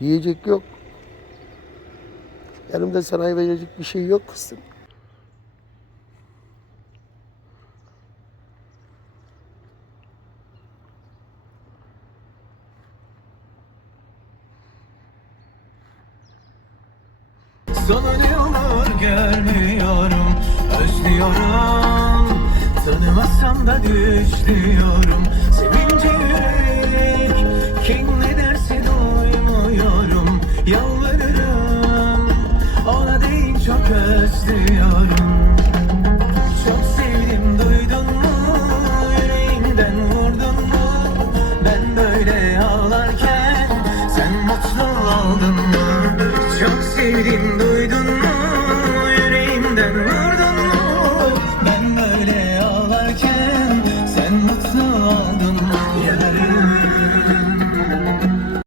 Yiyecek yok. Yanımda sana verecek bir şey yok kızım. Sanıyorlar görmüyorum Özlüyorum Tanımasam da düşlüyorum Çok sevdim duydun mu? Yüreğimden vurdun mu? Ben böyle ağlarken Sen mutlu oldun mu? Çok sevdim duydun mu? Yüreğimden vurdun